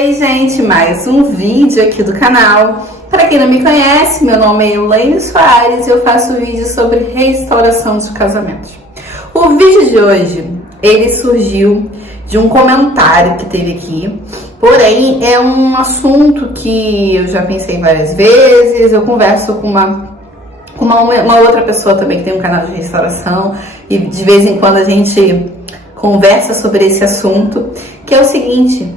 Oi, gente, mais um vídeo aqui do canal. Para quem não me conhece, meu nome é Elaine Soares e eu faço vídeos sobre restauração de casamentos. O vídeo de hoje, ele surgiu de um comentário que teve aqui, porém é um assunto que eu já pensei várias vezes, eu converso com uma outra pessoa também que tem um canal de restauração e de vez em quando a gente conversa sobre esse assunto, que é o seguinte: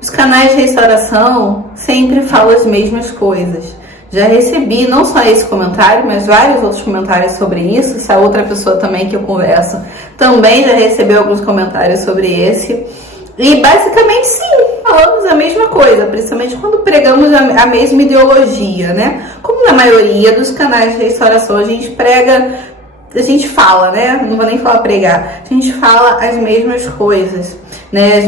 os canais de restauração sempre falam as mesmas coisas. Já recebi não só esse comentário, mas vários outros comentários sobre isso. Essa outra pessoa também que eu converso também já recebeu alguns comentários sobre esse. E basicamente sim, falamos a mesma coisa, principalmente quando pregamos a mesma ideologia, né? Como na maioria dos canais de restauração a gente fala, né? Não vou nem falar pregar, a gente fala as mesmas coisas, né?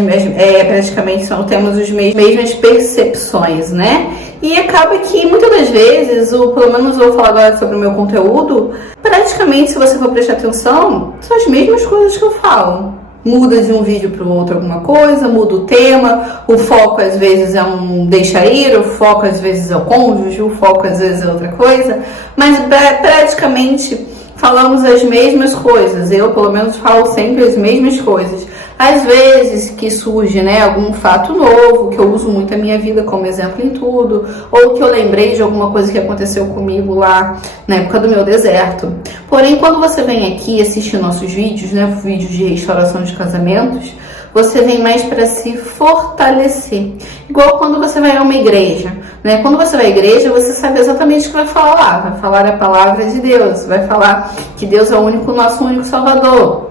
Praticamente temos as mesmas percepções, né? E acaba que muitas das vezes, pelo menos eu vou falar agora sobre o meu conteúdo, praticamente, se você for prestar atenção, são as mesmas coisas que eu falo. Muda de um vídeo para o outro alguma coisa, muda o tema, o foco às vezes é um deixa ir, o foco às vezes é o cônjuge, o foco às vezes é outra coisa, mas praticamente falamos as mesmas coisas. Eu, pelo menos, falo sempre as mesmas coisas. Às vezes que surge, né, algum fato novo, que eu uso muito a minha vida como exemplo em tudo, ou que eu lembrei de alguma coisa que aconteceu comigo lá na época do meu deserto. Porém, quando você vem aqui assistir nossos vídeos, né, vídeos de restauração de casamentos, você vem mais para se fortalecer. Igual quando você vai a uma igreja, né? Quando você vai à igreja, você sabe exatamente o que vai falar lá. Vai falar a palavra de Deus, vai falar que Deus é o nosso único Salvador.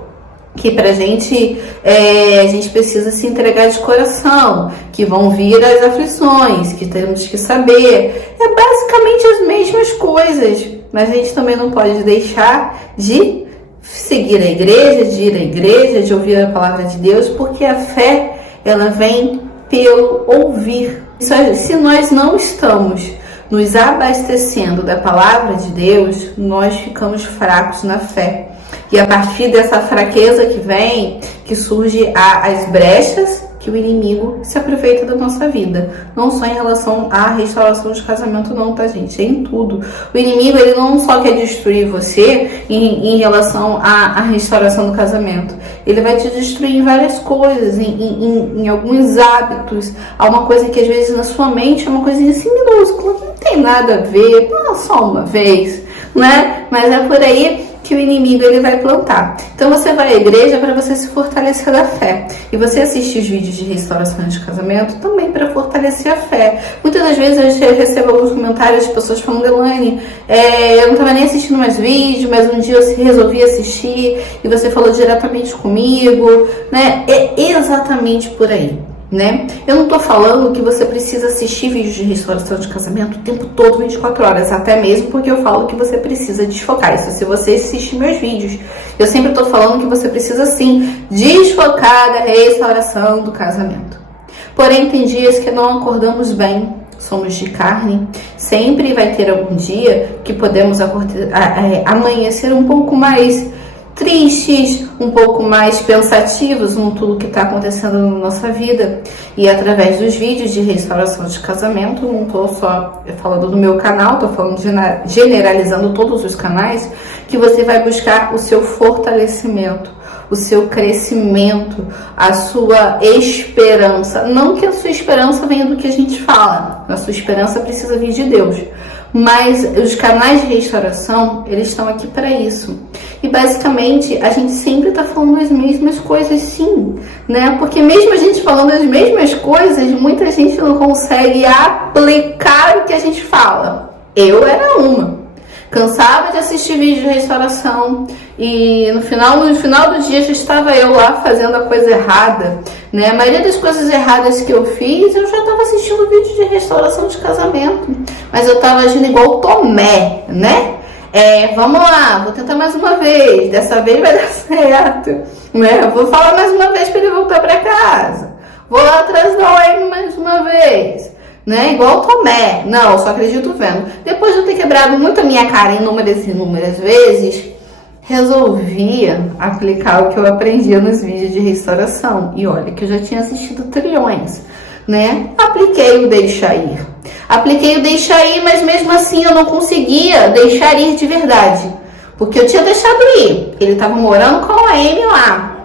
Que pra gente, a gente precisa se entregar de coração, que vão vir as aflições, que temos que saber. É basicamente as mesmas coisas, mas a gente também não pode deixar de seguir a igreja, de ir à igreja, de ouvir a palavra de Deus, porque a fé, ela vem pelo ouvir. Se nós não estamos nos abastecendo da palavra de Deus, nós ficamos fracos na fé. E a partir dessa fraqueza que surge as brechas que o inimigo se aproveita da nossa vida. Não só em relação à restauração de casamento não, tá, gente? É em tudo. O inimigo, ele não só quer destruir você em relação à restauração do casamento. Ele vai te destruir em várias coisas, em alguns hábitos. Há uma coisa que às vezes na sua mente é uma coisinha assim minúscula, não tem nada a ver, só uma vez, né? Mas é por aí que o inimigo, ele vai plantar. Então você vai à igreja para você se fortalecer da fé. E você assiste os vídeos de restauração de casamento também para fortalecer a fé. Muitas das vezes eu recebo alguns comentários de pessoas falando: Elaine, eu não estava nem assistindo mais vídeos, mas um dia eu resolvi assistir e você falou diretamente comigo, né? É exatamente por aí, né? Eu não tô falando que você precisa assistir vídeos de restauração de casamento o tempo todo, 24 horas, até mesmo porque eu falo que você precisa desfocar. Isso se você assistir meus vídeos. Eu sempre tô falando que você precisa sim desfocar da restauração do casamento. Porém, tem dias que não acordamos bem, somos de carne. Sempre vai ter algum dia que podemos amanhecer um pouco mais tristes, um pouco mais pensativos em tudo que está acontecendo na nossa vida. E através dos vídeos de restauração de casamento, não estou só falando do meu canal, estou falando generalizando todos os canais, que você vai buscar o seu fortalecimento, o seu crescimento, a sua esperança. Não que a sua esperança venha do que a gente fala, a sua esperança precisa vir de Deus. Mas os canais de restauração, eles estão aqui para isso. E basicamente a gente sempre está falando as mesmas coisas, sim, né? Porque mesmo a gente falando as mesmas coisas, muita gente não consegue aplicar o que a gente fala. Eu era uma. Cansava de assistir vídeo de restauração e no final do dia já estava eu lá fazendo a coisa errada, né? A maioria das coisas erradas que eu fiz, eu já estava assistindo vídeo de restauração de casamento, mas eu estava agindo igual Tomé, né? Vamos lá, vou tentar mais uma vez, dessa vez vai dar certo, né? Eu vou falar mais uma vez para ele voltar para casa, vou lá atrás da ele mais uma vez, né? Igual Tomé. Não, eu só acredito vendo. Depois de eu ter quebrado muito a minha cara inúmeras e inúmeras vezes, resolvi aplicar o que eu aprendia nos vídeos de restauração. E olha que eu já tinha assistido trilhões. né? Apliquei o deixa ir. Apliquei o deixa ir, mas mesmo assim eu não conseguia deixar ir de verdade. Porque eu tinha deixado ir. Ele estava morando com a Amy lá.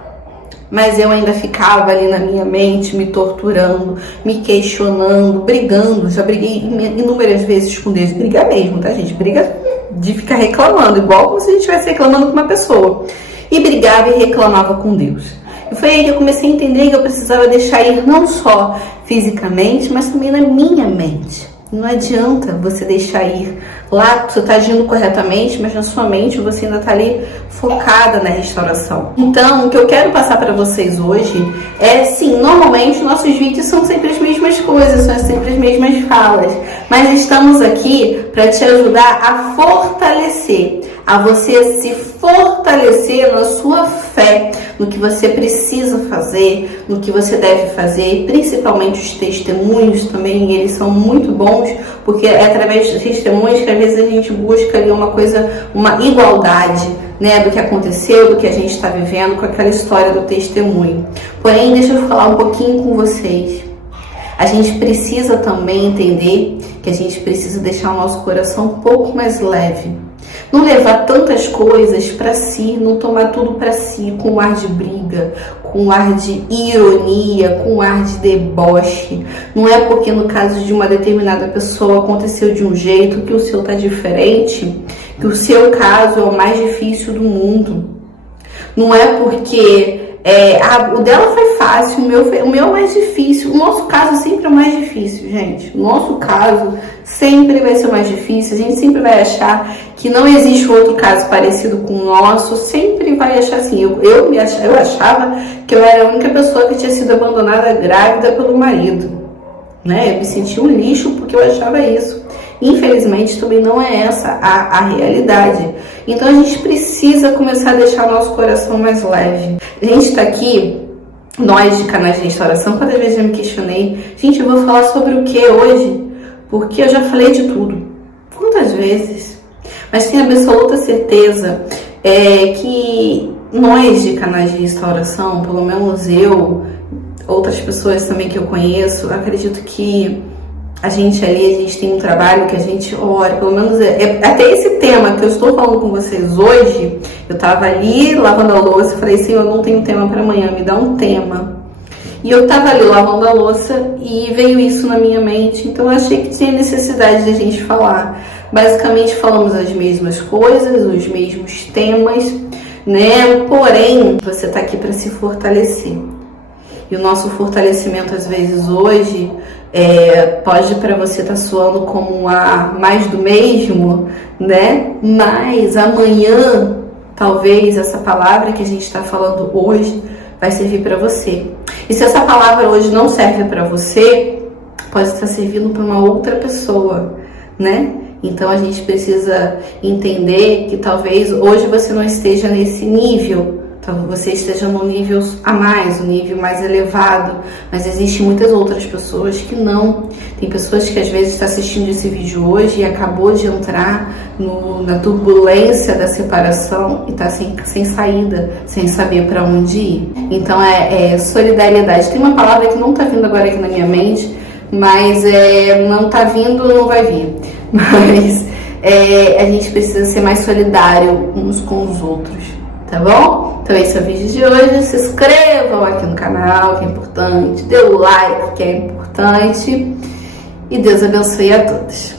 Mas eu ainda ficava ali na minha mente, me torturando, me questionando, brigando. Já briguei inúmeras vezes com Deus. Briga mesmo, tá, gente? Briga de ficar reclamando, igual como se a gente estivesse reclamando com uma pessoa. E brigava e reclamava com Deus. E foi aí que eu comecei a entender que eu precisava deixar ir não só fisicamente, mas também na minha mente. Não adianta você deixar ir lá, você está agindo corretamente, mas na sua mente você ainda está ali focada na restauração. Então, o que eu quero passar para vocês hoje é, sim, normalmente nossos vídeos são sempre as mesmas coisas, são sempre as mesmas falas, mas estamos aqui para te ajudar a fortalecer, a você se fortalecer na sua fé, no que você precisa fazer, no que você deve fazer, principalmente os testemunhos também, eles são muito bons, porque é através dos testemunhos que às vezes a gente busca ali uma coisa, uma igualdade, né, do que aconteceu, do que a gente está vivendo com aquela história do testemunho. Porém, deixa eu falar um pouquinho com vocês. A gente precisa também entender que a gente precisa deixar o nosso coração um pouco mais leve. Não levar tantas coisas para si, não tomar tudo para si com ar de briga, com ar de ironia, com ar de deboche. Não é porque no caso de uma determinada pessoa aconteceu de um jeito que o seu tá diferente, que o seu caso é o mais difícil do mundo. Não é porque o dela foi fácil, o meu é mais difícil. O nosso caso sempre é o mais difícil, gente. O nosso caso sempre vai ser o mais difícil. A gente sempre vai achar que não existe outro caso parecido com o nosso. Sempre vai achar assim. Eu achava que eu era a única pessoa que tinha sido abandonada grávida pelo marido, né? Eu me sentia um lixo porque eu achava isso. Infelizmente, também não é essa a realidade. Então, a gente precisa começar a deixar o nosso coração mais leve. A gente está aqui, nós de canais de restauração, quantas vezes eu me questionei, gente, eu vou falar sobre o que hoje? Porque eu já falei de tudo. Quantas vezes? Mas tenho absoluta certeza que nós de canais de restauração, pelo menos eu, outras pessoas também que eu conheço, acredito que a gente tem um trabalho que a gente ora, pelo menos até esse tema que eu estou falando com vocês hoje, eu estava ali lavando a louça e falei, Senhor, eu não tenho tema para amanhã, me dá um tema. E eu estava ali lavando a louça e veio isso na minha mente, então eu achei que tinha necessidade de a gente falar. Basicamente falamos as mesmas coisas, os mesmos temas, né? Porém, você está aqui para se fortalecer. E o nosso fortalecimento, às vezes, hoje, pode para você estar soando como mais do mesmo, né? Mas amanhã, talvez, essa palavra que a gente está falando hoje vai servir para você. E se essa palavra hoje não serve para você, pode estar servindo para uma outra pessoa, né? Então a gente precisa entender que talvez hoje você não esteja nesse nível, talvez você esteja num nível a mais, um nível mais elevado, mas existem muitas outras pessoas que não. Tem pessoas que às vezes estão assistindo esse vídeo hoje e acabou de entrar na turbulência da separação e está sem saída, sem saber para onde ir. Então é solidariedade. Tem uma palavra que não está vindo agora aqui na minha mente, mas não está vindo, não vai vir. Mas a gente precisa ser mais solidário uns com os outros, tá bom? Então esse é o vídeo de hoje. Se inscrevam aqui no canal, que é importante. Dê o like, que é importante. E Deus abençoe a todos.